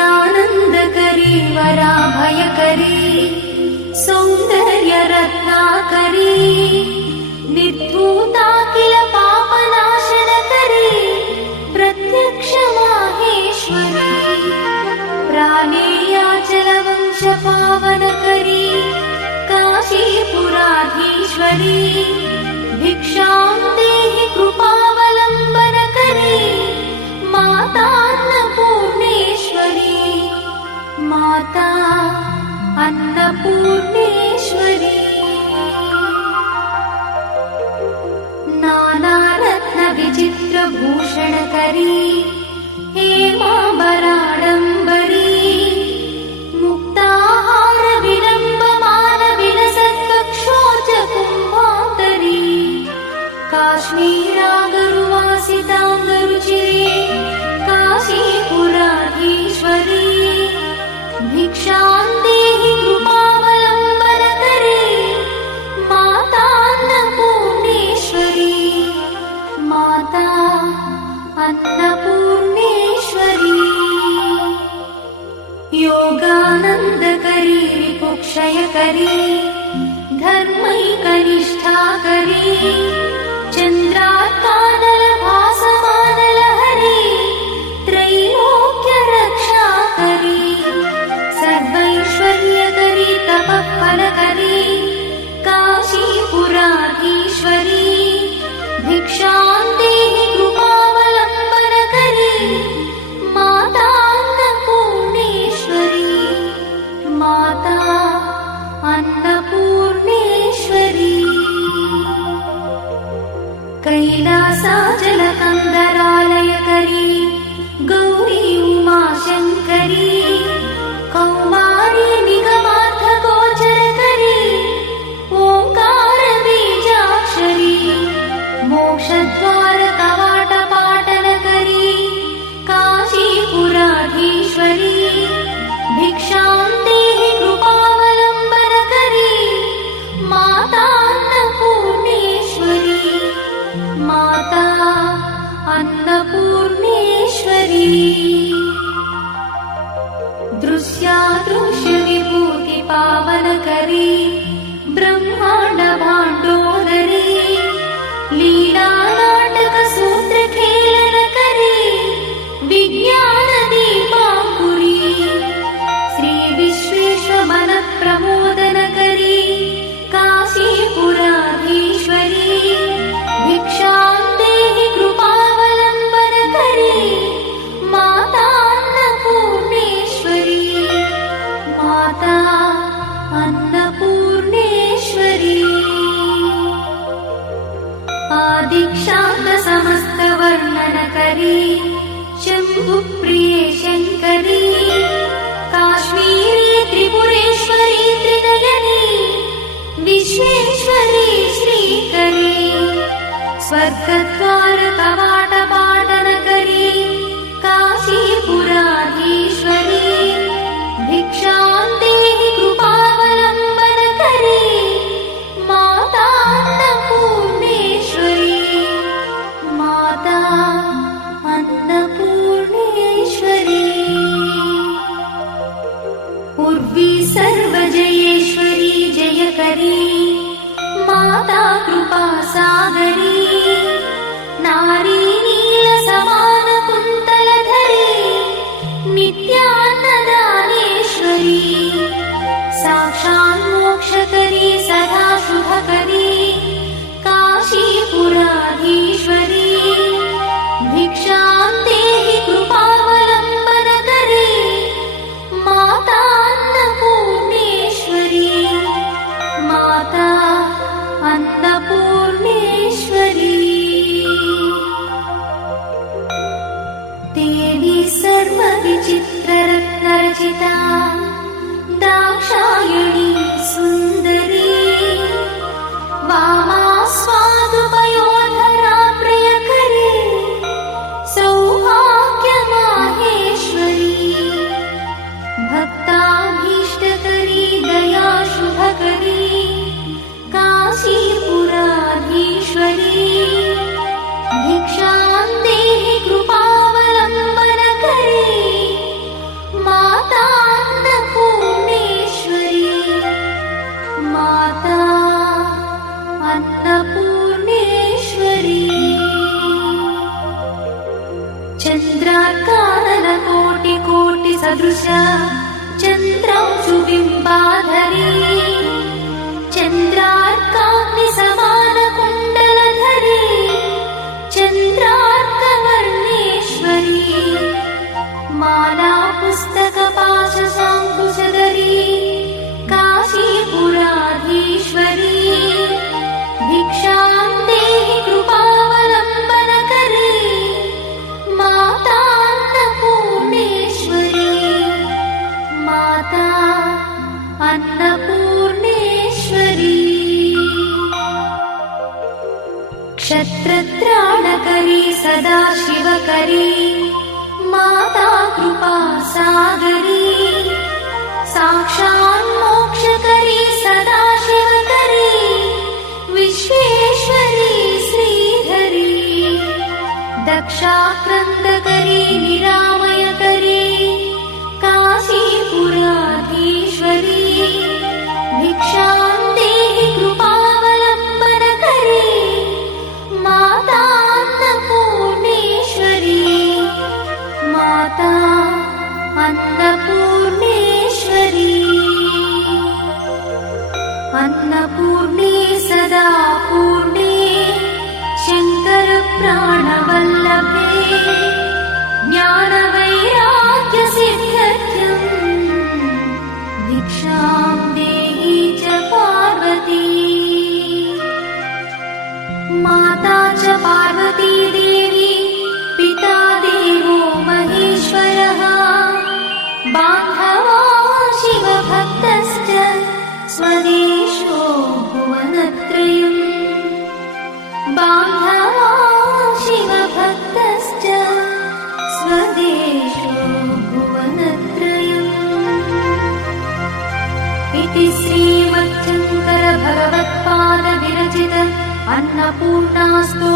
नित्यानन्दकरी वराभयकरी सौन्दर्यरत्नाकरी निर्धूताखिल पापनाशनकरी प्रत्यक्ष माहेश्वरी प्राणेयाचलवंशपावनकरी काशीपुराधीश्वरी भिक्षां देहि कृपावलम्बनकरी माता अन्नपूर्णेश्वरी माता अन्नपूर्णेश्वरी नानारत्नविचित्रभूषणकरी हेमाम्बराडम्बरी मुक्ताहारविलम्बमानविलसत्कक्षोजकुम्भान्तरी काश्मीरागरुवासिताङ्गरुचिरे काशीपुराधीश्वरी भिक्षां देहि कृपावलम्बनकरी माता अन्नपूर्णेश्वरी माता अन्नपूर्णेश्वरी योगानन्दकरी रिपुक्षयकरी धर्मैकनिष्ठाकरी चन्द्रात्कानलभासमानलहरी त्रैलोक्यरक्षाकरी सर्वैश्वर्यकरी तपःफलकरी काशीपुराधीश्वरी भिक्षां देहि कृपावलम्बनकरी माता अन्नपूर्णेश्वरी माता अन्नपूर्णेश्वरी कैलासाचलकन्दरालयकरी गौरी उमाशङ्करी कौमारी निगमार्थगोचरकरी ओङ्कारबीजाक्षरी मोक्षद्वारकवाटपाटनकरी काशीपुराधीश्वरी भिक्षां देहि कृपावलम्बनकरी माता अन्नपूर्णेश्वरी माता अन्नपूर्णेश्वरी दृश्यादृश्यविभूतिपावनकरी ब्रह्माण्डभाण्डोदरी लीलानाटकसूत्रखेलनकरी विज्ञानदीपाङ्कुरी श्रीविश्वेश्वरमनप्रमोदनकरी काशीपुराधीश्वरी भिक्षां देहि कृपावलम्बनकरी माता अन्नपूर्णेश्वरी माता अन्नपूर्णेश्वरी आदिक्षान्तसमस्तवर्णनकरी शम्भुप्रिये शङ्करी काश्मीरी त्रिपुरेश्वरी त्रिनयनी विश्वेश्वरी श्रीकरी स्वर्गद्वारकवाटपाटनकरी काशीपुराधीश्वरी भिक्षां देहि कृपावलम्बनकरी माता अन्नपूर्णेश्वरी माता अन्नपूर्णेश्वरी उर्वी सर्वजयेश्वरी जयकरी माता कृपासागरी नारी चन्द्रार्काननकोटिकोटिसदृश चन्द्रांशुबिम्बाधरी चन्द्रार्काग्निसमानकुण्डलधरी चन्द्रार्कवर्णेश्वरी माला पुस्तकपाशशाङ्कुशधरी काशीपुराधीश्वरी भिक्षां देहि कृपावलम्बनकरी माता अन्नपूर्णेश्वरी माता अन्नपूर्णेश्वरी क्षत्रत्राणकरी सदा शिवकरी माता कृपासागरी साक्षान्मोक्षकरी सदा शिवकरी विश्वेश्वरी श्रीधरी दक्षाक्रन्दकरी निरामयकरी काशीपुराधीश्वरी भिक्षां देहि कृपावलम्बनकरी माता अन्नपूर्णेश्वरी माता अन्नपूर्णेश्वरी अन्नपूर्णे सदा पूर्णे शङ्करप्राणवल्लभे ज्ञानवैराग्यसिद्ध्यर्थं भिक्षां देहि च पार्वती माता च पार्वती देवी पिता देवो महेश्वरः बान्धवा शिवभक्तश्च स्वदेशो भुवनत्रयम् बान्धवा शिवभक्तश्च स्वदेशो भुवनत्रयम् इति श्रीमच्छङ्करभगवत्पादविरचित अन्नपूर्णास्तु